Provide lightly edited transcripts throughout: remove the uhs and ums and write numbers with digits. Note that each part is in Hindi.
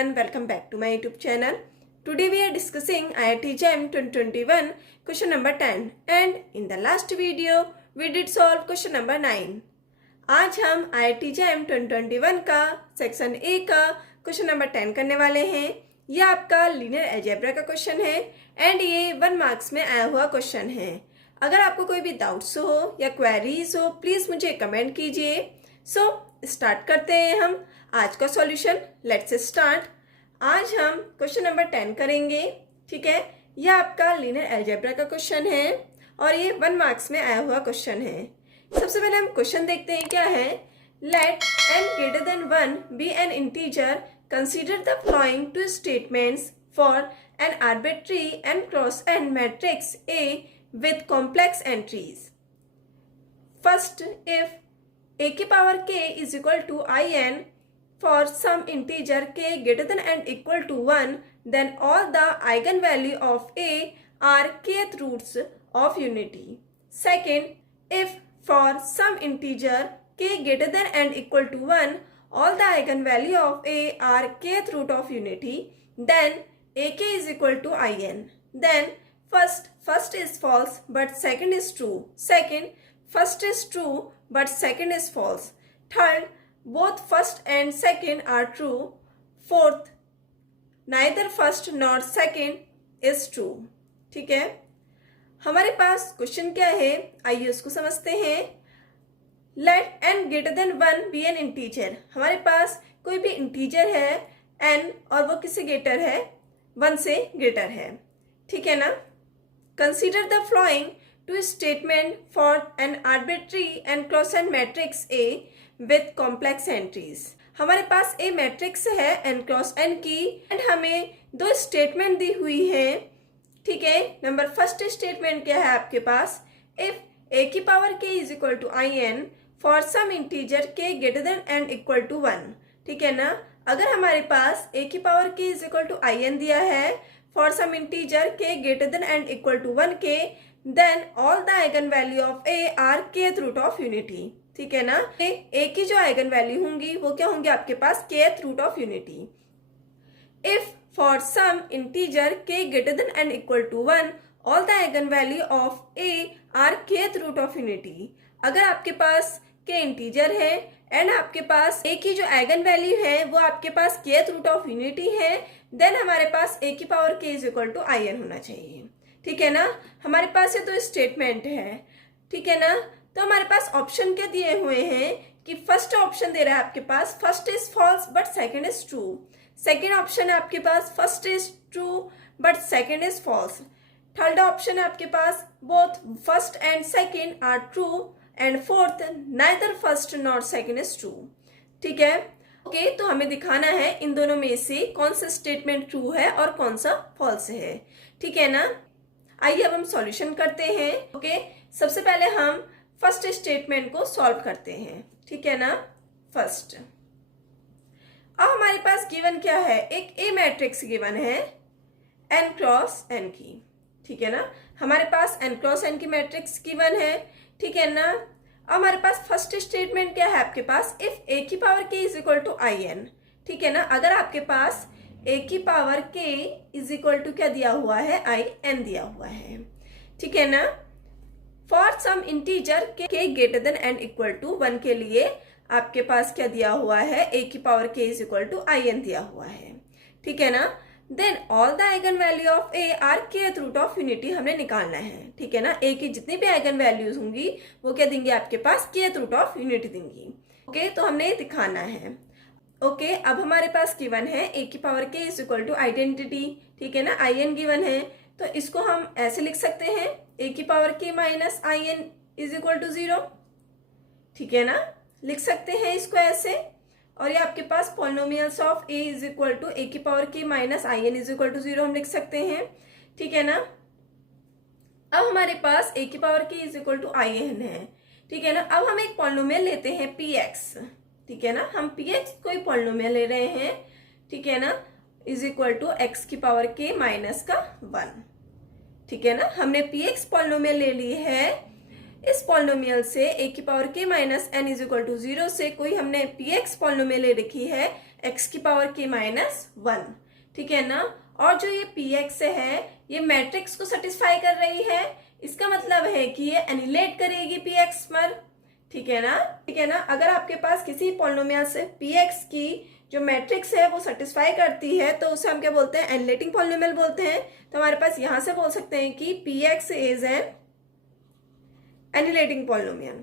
everyone, welcome back to my YouTube channel. Today we are discussing IIT JAM 2021 question number 10 and in the last video we did solve question number 9. आज हम IIT JAM 2021 का सेक्शन A का क्वेश्चन नंबर 10 करने वाले हैं. यह आपका लीनियर अलजेब्रा का क्वेश्चन है एंड ये 1 मार्क्स में आया हुआ क्वेश्चन है. अगर आपको कोई भी डाउट्स हो या क्वेरीज हो प्लीज़ मुझे कमेंट कीजिए. सो स्टार्ट करते हैं हम आज का सॉल्यूशन. Let's start. आज हम क्वेश्चन नंबर 10 करेंगे. ठीक है, यह आपका लीनियर अलजेब्रा का क्वेश्चन है और ये 1 मार्क्स में आया हुआ क्वेश्चन है. सबसे पहले हम क्वेश्चन देखते हैं क्या है. Let n greater than 1 be an integer. Consider the following two statements for an arbitrary n cross n matrix A with complex entries. First, if a की power k is equal to in for some integer k greater than and equal to 1, then all the eigenvalue of a are kth roots of unity. Second, if for some integer k greater than and equal to 1, all the eigenvalue of a are kth root of unity, then ak is equal to in. Then first is false but second is true. Second, first is true but second is false. Third, both first and second are true. Fourth, neither first nor second is true. ठीक है, हमारे पास क्वेश्चन क्या है आइए उसको समझते हैं. Let n greater than 1 be an integer. हमारे पास कोई भी इंटीजर है n और वो किससे ग्रेटर है, 1 से ग्रेटर है. ठीक है ना. Consider the following two statement for an arbitrary n cross n matrix A with complex entries. हमारे पास ए मैट्रिक्स है n क्रॉस n की एंड हमें 2 स्टेटमेंट दी हुई है. ठीक है, नंबर फर्स्ट स्टेटमेंट क्या है आपके पास. इफ a की power k is equal to in for some integer k greater than and equal to 1. ठीक है ना. अगर हमारे पास a की power k is equal to in दिया है for some integer k greater than and equal to 1k, then all the eigen value of a are kth root of unity. ठीक है ना. a की जो आइगन वैल्यू होंगी वो क्या होंगे आपके पास, kth root of unity. If for some integer k greater than and equal to 1, all the eigen value of a are kth root of unity. अगर आपके पास k इंटीजर है एंड आपके पास a की जो आइगन वैल्यू है वो आपके पास kth रूट ऑफ यूनिटी है, देन हमारे पास a की power k is equal to in होना चाहिए. ठीक है ना. हमारे पास ये तो स्टेटमेंट है. ठीक है ना. तो हमारे पास ऑप्शन क्या दिए हुए हैं कि फर्स्ट ऑप्शन दे रहा है आपके पास first is false but second is true. Second option है आपके पास first is true but second is false. Third option है आपके पास both first and second are true and fourth neither first not second is true. ठीक है. ओके, तो हमें दिखाना है इन दोनों में से कौन सा स्टेटमेंट ट्रू है और कौन सा फॉल्स है. ठीक है ना. आइए अब हम सॉल्यूशन करते हैं. ओके, सबसे पहले हम फर्स्ट स्टेटमेंट को सॉल्व करते हैं. ठीक है ना. फर्स्ट, अब हमारे पास गिवन क्या है, एक ए मैट्रिक्स गिवन है n क्रॉस n की. ठीक है ना. हमारे पास n क्रॉस n की मैट्रिक्स गिवन है. ठीक है ना. अब हमारे पास फर्स्ट स्टेटमेंट क्या है आपके पास, इफ a की power k is equal to in. ठीक है ना. अगर आपके पास a की power k is equal to क्या दिया हुआ है, in दिया हुआ है. ठीक है ना. For some integer k greater than and equal to 1 के लिए आपके पास क्या दिया हुआ है, a की power k is equal to in दिया हुआ है. ठीक है ना. Then all the eigen value of a are kth root of unity हमने निकालना है. ठीक है ना. a की जितनी भी आइगन वैल्यूज होंगी वो क्या देंगे आपके पास, kth रूट ऑफ यूनिटी देंगी. ओके, तो हमने दिखाना है. ओके, अब हमारे पास गिवन है a की power k is equal to identity. ठीक है ना. in गिवन है तो इसको हम ऐसे लिख सकते हैं a की power k minus in is equal to 0. ठीक है ना. लिख सकते हैं इसको ऐसे. और ये आपके पास polynomials of a is equal to a की power k minus in is equal to 0 हम लिख सकते हैं. ठीक है ना. अब हमारे पास a की power k is equal to in है. ठीक है ना. अब हम एक पॉलिनोमियल लेते हैं px. ठीक है ना. हम px कोई पॉलिनोमियल ले रहे हैं. ठीक है ना. इज इक्वल टू x की पावर k माइनस का 1. ठीक है ना. हमने px पॉलिनोमियल ले ली है. इस पॉलिनोमियल से a की power k minus n is equal to 0 से कोई हमने px पॉलिनोमियल ले रखी है एक्स की पावर के माइनस 1, ठीक है ना। और जो ये पी एक्स है ये मैट्रिक्स को सेटिस्फाई कर रही है, इसका मतलब है कि ये एनिलेट करेगी पी एक्स पर, ठीक है ना, ठीक है ना। अगर आपके पास किसी पॉलिनोमियल से पी एक्स की जो मैट्रिक्स है वो सेटिस्फाई करती है तो उसे हम क्या बोलते हैं, एनिलेटिंग पॉलिनोमियल बोलते हैं। तो हमारे पास यहां से बोल सकते हैं कि P X is an annihilating polynomial.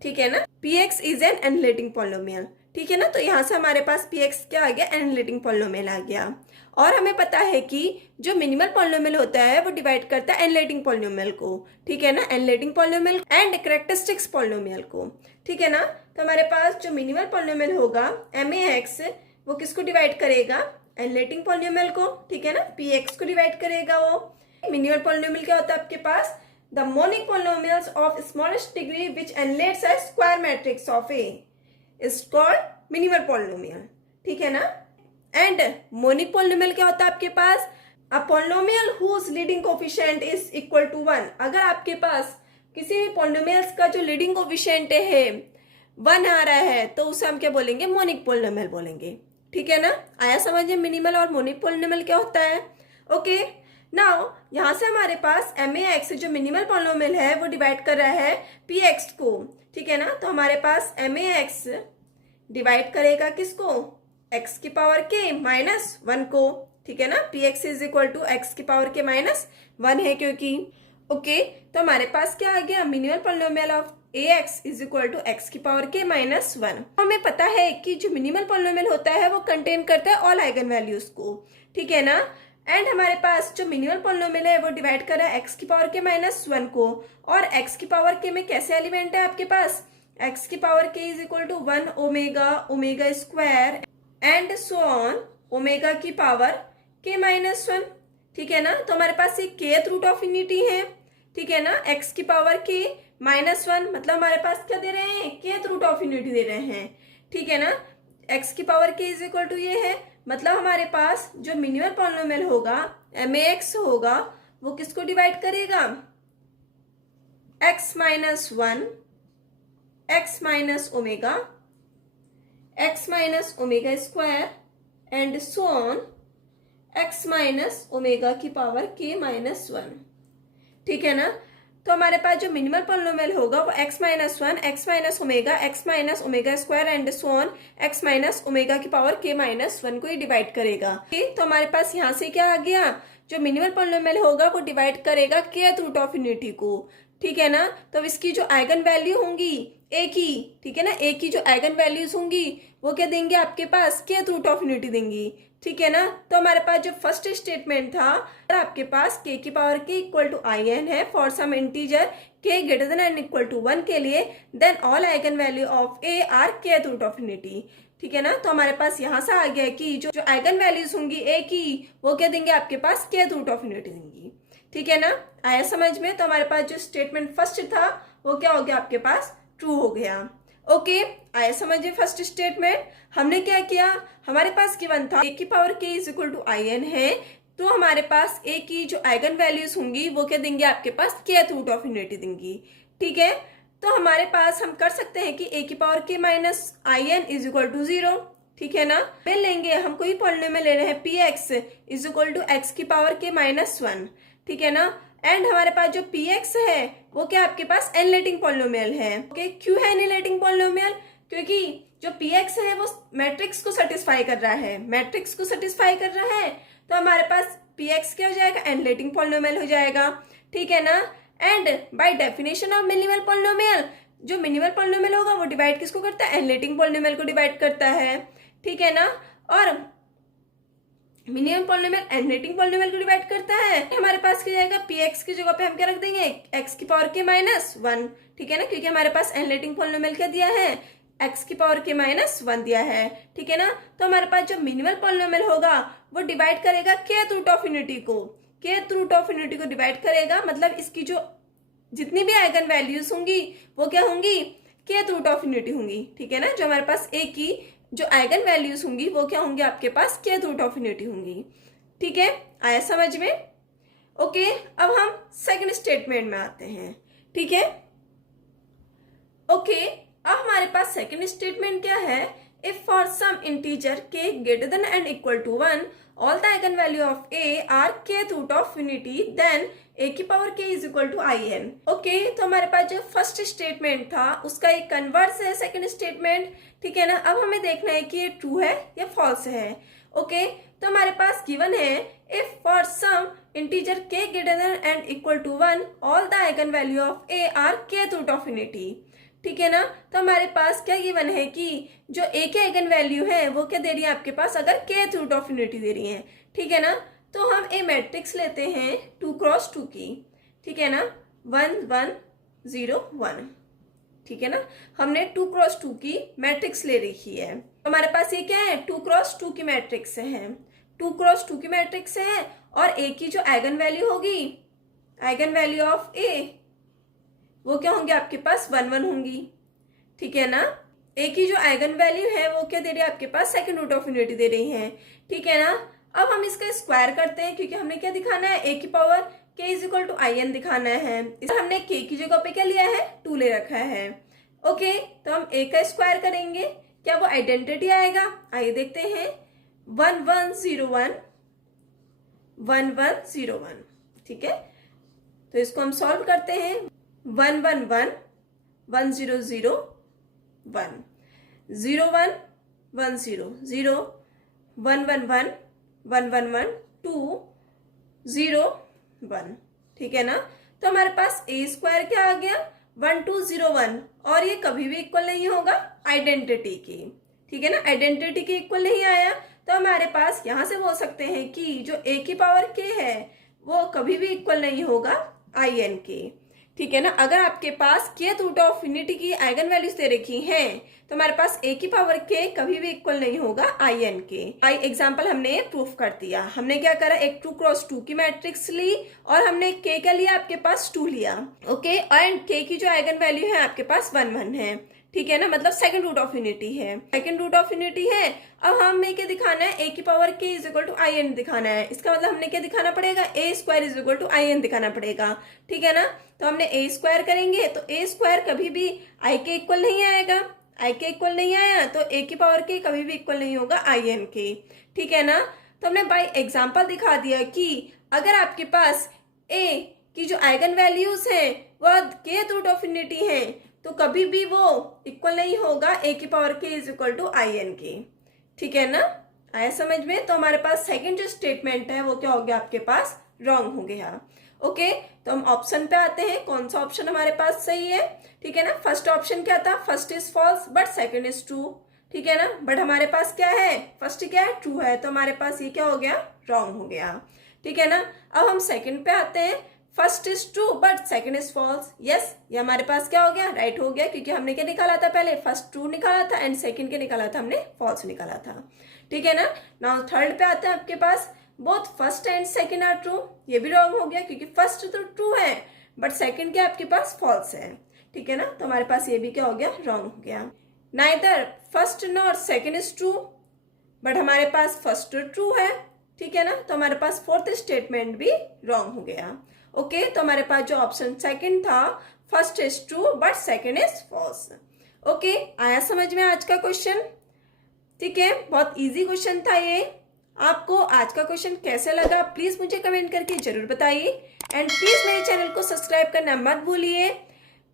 ठीक है ना, P X is an annihilating polynomial, ठीक है ना। तो यहां से हमारे पास पी एक्स क्या आ गया, एनिलेटिंग पॉलिनोमियल आ गया। और हमें पता है कि जो मिनिमल पॉलिनोमियल होता है वो डिवाइड करता है एनिलेटिंग पॉलिनोमियल को, ठीक है ना, एनिलेटिंग पॉलिनोमियल एंड कैरेक्टरिस्टिक्स पॉलिनोमियल को, ठीक है ना। तो हमारे पास जो मिनिमल पॉलिनोमियल होगा एम ए एक्स, वो किसको डिवाइड करेगा, एनिलेटिंग पॉलिनोमियल को, ठीक है ना, पी एक्स को डिवाइड करेगा वो। मिनिमल पॉलिनोमियल क्या होता है आपके पास, the monic polynomials of smallest degree which annihilates a square matrix of A is called minimal polynomial, ठीक है ना। एंड monic polynomial क्या होता है आपके पास, a polynomial whose leading coefficient is equal to 1। अगर आपके पास किसी भी polynomials का जो leading coefficient है 1 आ रहा है तो उसे हम क्या बोलेंगे, monic polynomial बोलेंगे, ठीक है ना। आया समझ में मिनिमल और मोनिक पॉलिनोमियल क्या होता है। ओके नाउ यहाँ से हमारे पास एम ए एक्स जो मिनिमल पॉलिनोमियल है वो डिवाइड कर रहा है पी एक्स को, ठीक है ना। तो हमारे पास एम ए एक्स डिवाइड करेगा किसको, एक्स की पावर के माइनस 1 को, ठीक है ना। P X is equal to X की पावर के माइनस 1 है क्योंकि, ओके तो हमारे पास क्या आ गया, minimal polynomial of A X is equal to X की पावर के माइनस 1। हमें पता है कि जो मिनिमल पॉलिनोमियल होता है वो कंटेन करता है ऑल आइगन वैल्यूज को, ठीक है ना। एंड हमारे पास जो मिनिमल पॉलिनोमियल है वो डिवाइड कर रहा है एक्स की पावर के माइनस 1 को, और एक्स की पावर के में कैसे एलिमेंट है आपके पास, एक्स की power k is equal to 1 omega, omega square and so on, omega की पावर के माइनस 1, ठीक है ना। तो हमारे पास ये केथ रूट ऑफ यूनिटी है, ठीक है ना, एक्स की पावर के माइनस 1 मतलब हमारे पास क्या दे रहे हैं, केथ रूट ऑफ यूनिटी दे रहे हैं, ठीक है ना। एक्स की power k is equal to ये है, मतलब हमारे पास जो मिनिमल पॉलिनोमियल होगा एम ए एक्स होगा वो किसको डिवाइड करेगा, x minus 1, x minus omega, x minus omega square and so on, x minus omega की पावर के माइनस 1, ठीक है ना। तो हमारे पास जो मिनिमल पॉलिनोमियल होगा वो x minus 1, x minus omega, x minus omega square and so on, x minus omega की पावर k माइनस 1 को ही डिवाइड करेगा। तो हमारे पास यहाँ से क्या आ गया, जो मिनिमल पॉलिनोमियल होगा वो डिवाइड करेगा kth रूट ऑफ यूनिटी को, ठीक है ना। तो इसकी जो आइगन वैल्यू होंगी a की, ठीक है ना, a की जो आइगन वैल्यूज होंगी वो क्या देंगे आपके पास, kth रूट ऑफ यूनिटी देंगी, ठीक है ना। तो हमारे पास जो फर्स्ट स्टेटमेंट था, आपके पास k की power k equal to I N है for some integer k greater than and equal to 1 के लिए, then all eigen value of a are kth root of unity, ठीक है ना। तो हमारे पास यहाँ से आ गया कि जो आइगन वैल्यूज होंगी a की वो क्या देंगे आपके पास, kth रूट ऑफ यूनिटी देंगी, ठीक है ना। आया समझ में। तो हमारे पास जो स्टेटमेंट फर्स्ट था वो क्या हो गया आपके पास, ट्रू हो गया। ओके आया समझ में। फर्स्ट स्टेटमेंट हमने क्या किया, हमारे पास गिवन था a की power k is equal to I N है, तो हमारे पास a की जो आइगन वैल्यूज होंगी वो क्या देंगे आपके पास, kth रूट ऑफ यूनिटी देंगी, ठीक है। तो हमारे पास हम कर सकते हैं कि a की power k minus I N is equal to 0, ठीक है ना। फिर लेंगे हम कोई पॉलिनोमियल ले रहे हैं P X is equal to X की पावर के माइनस 1, ठीक है ना। एंड हमारे पास जो पी एक्स है वो क्या आपके पास एनिलेटिंग पॉलिनोमियल है। ओके क्यों है एनिलेटिंग पॉलिनोमियल, क्योंकि जो पी एक्स है वो मैट्रिक्स को सेटिस्फाई कर रहा है, मैट्रिक्स को सेटिस्फाई कर रहा है, तो हमारे पास पी एक्स क्या हो जाएगा, एनिलेटिंग पॉलिनोमियल हो जाएगा, ठीक है ना। And by definition of minimal polynomial, जो मिनिमल पॉलिनोमियल होगा वो डिवाइड किसको करता है, एनिलेटिंग पॉलिनोमियल को डिवाइड करता है, ठीक है ना। और मिनिमम पॉलिनोमियल एनिलेटिंग पॉलिनोमियल को डिवाइड करता है, हमारे पास क्या जाएगा, पी एक्स की जगह पे हम क्या रख देंगे, एक्स की पावर के माइनस 1, ठीक है ना, क्योंकि हमारे पास एनिलेटिंग पॉलिनोमियल क्या दिया है, एक्स की पावर के माइनस 1 दिया है, ठीक है ना। तो हमारे पास जो मिनिमल पॉलिनोमियल होगा वो डिवाइड करेगा kth रूट ऑफ यूनिटी को, kth रूट ऑफ यूनिटी को डिवाइड करेगा, मतलब इसकी जो जितनी भी आइगन वैल्यूज होंगी वो क्या होंगी, kth रूट ऑफ यूनिटी होंगी, ठीक है ना। जो हमारे पास a की जो आइगन वैल्यूज होंगी वो क्या होंगे आपके पास, kth रूट ऑफ यूनिटी होंगी, ठीक है। आया समझ में। ओके, अब हम सेकंड स्टेटमेंट में आते हैं। ठीक है, ओके, अब हमारे पास सेकंड स्टेटमेंट क्या है? If for some integer k greater than and equal to 1 all the eigenvalue of a are kth root of unity then a की power k is equal to in। Okay, तो हमारे पास जो फर्स्ट स्टेटमेंट था उसका एक कन्वर्स है सेकंड स्टेटमेंट। ठीक है ना, अब हमें देखना है कि ये ट्रू है या फॉल्स है। ओके, तो हमारे पास गिवन है if for some integer k greater than and equal to 1 all the eigenvalue of a are kth root of unity। ठीक है ना, तो हमारे पास क्या गिवन है कि जो ए के आइगन वैल्यू है वो क्या दे रही है आपके पास, अगर kth रूट ऑफ यूनिटी दे रही है। ठीक है ना, तो हम ए मैट्रिक्स लेते हैं 2 क्रॉस 2 की। ठीक है ना, 1 1 0 1। ठीक है ना, हमने 2 क्रॉस 2 की मैट्रिक्स ले रखी है। तो हमारे पास ये क्या है, 2 क्रॉस 2 की मैट्रिक्स है, 2 क्रॉस 2 की मैट्रिक्स है। और ए की जो आइगन वैल्यू होगी, आइगन वैल्यू ऑफ ए, वो क्या होंगे आपके पास 1 1 होंगी। ठीक है ना, ए की जो आइगन वैल्यू है वो क्या दे रही है आपके पास, सेकंड रूट ऑफ यूनिटी दे रही है। ठीक है ना, अब हम इसका स्क्वायर करते हैं क्योंकि हमने क्या दिखाना है, ए की power k is equal to in दिखाना है। इस हमने k की जगह पे क्या लिया है, 2 ले रखा है। ओके, तो हम a का स्क्वायर करेंगे, क्या वो आइडेंटिटी आएगा? आइए देखते हैं, 1 1 0 1 1 1 0 1। ठीक है, तो इसको हम सॉल्व करते हैं, 1 1 1 1 0 0 1 0 1 1 0 0 1 1 1 1 1 1 2 0 1। ठीक है ना, तो हमारे पास ए स्क्वायर क्या आ गया, 1 2 0 1, और ये कभी भी इक्वल नहीं होगा आइडेंटिटी की। ठीक है ना, आइडेंटिटी के इक्वल नहीं आया, तो हमारे पास यहां से बोल सकते हैं कि जो ए की पावर k है वो कभी भी इक्वल नहीं होगा in के। ठीक है ना, अगर आपके पास kth रूट ऑफ यूनिटी की आइगन वैल्यूज दे रखी हैं तो हमारे पास a की पावर k कभी भी इक्वल नहीं होगा in के। एग्जांपल हमने प्रूफ कर दिया। हमने क्या करा, एक 2 क्रॉस 2 की मैट्रिक्स ली और हमने k का लिया आपके पास 2 लिया। ओके, एंड k की जो आइगन वैल्यू है आपके पास 1 1 है। ठीक है ना, मतलब सेकंड रूट ऑफ यूनिटी है, सेकंड रूट ऑफ यूनिटी है। अब हमें क्या दिखाना है, a की power k is equal to in दिखाना है। इसका मतलब हमने क्या दिखाना पड़ेगा, a square is equal to in दिखाना पड़ेगा। ठीक है ना, तो हमने a स्क्वायर करेंगे तो a स्क्वायर कभी भी i के इक्वल नहीं आएगा, i के इक्वल नहीं आया तो a की पावर k कभी भी इक्वल नहीं होगा in के। ठीक है ना, तो हमने बाय एग्जाम्पल दिखा दिया कि अगर आपके पास a की जो आइगन वैल्यूज है वह kth रूट ऑफ यूनिटी है तो कभी भी वो इक्वल नहीं होगा a की power k is equal to in के। ठीक है ना, आया समझ में? तो हमारे पास सेकंड जो स्टेटमेंट है वो क्या हो गया आपके पास, रॉन्ग हो गया। ओके, तो हम ऑप्शन पे आते हैं, कौन सा ऑप्शन हमारे पास सही है। ठीक है ना, फर्स्ट ऑप्शन क्या था, first is false but second is true. ठीक है ना, बट हमारे पास क्या है, फर्स्ट क्या है, ट्रू है, तो हमारे पास ये क्या हो गया, रॉन्ग हो गया। ठीक है ना, अब हम सेकंड पे आते हैं, first is true but second is false. Yes, ये हमारे पास क्या हो गया, राइट हो गया, क्योंकि हमने क्या निकाला था, पहले फर्स्ट ट्रू निकाला था एंड सेकंड क्या निकाला था, हमने फॉल्स निकाला था। ठीक है ना, नाउ थर्ड पे आते हैं, आपके पास both first and second are true. ये भी रॉन्ग हो गया क्योंकि फर्स्ट तो ट्रू है बट सेकंड क्या आपके पास फॉल्स है। ठीक है ना, तो हमारे पास ये भी क्या हो गया, रॉन्ग हो गया। Neither first nor second is true, but हमारे पास फर्स्ट ट्रू है। ठीक है ना, तो हमारे पास फोर्थ स्टेटमेंट भी रॉन्ग हो गया। ओके, तो हमारे पास जो ऑप्शन सेकंड था, first is true but second is false. Okay, आया समझ में आज का क्वेश्चन? ठीक है, बहुत इजी क्वेश्चन था ये। आपको आज का क्वेश्चन कैसे लगा प्लीज मुझे कमेंट करके जरूर बताइए एंड प्लीज मेरे चैनल को सब्सक्राइब करना मत भूलिए।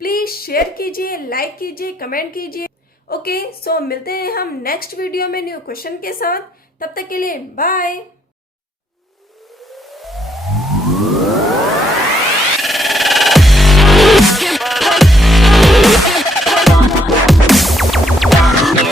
प्लीज शेयर कीजिए, लाइक कीजिए, कमेंट कीजिए। ओके, सो मिलते हैं हम नेक्स्ट वीडियो में न्यू क्वेश्चन के साथ। तब तक के लिए बाय।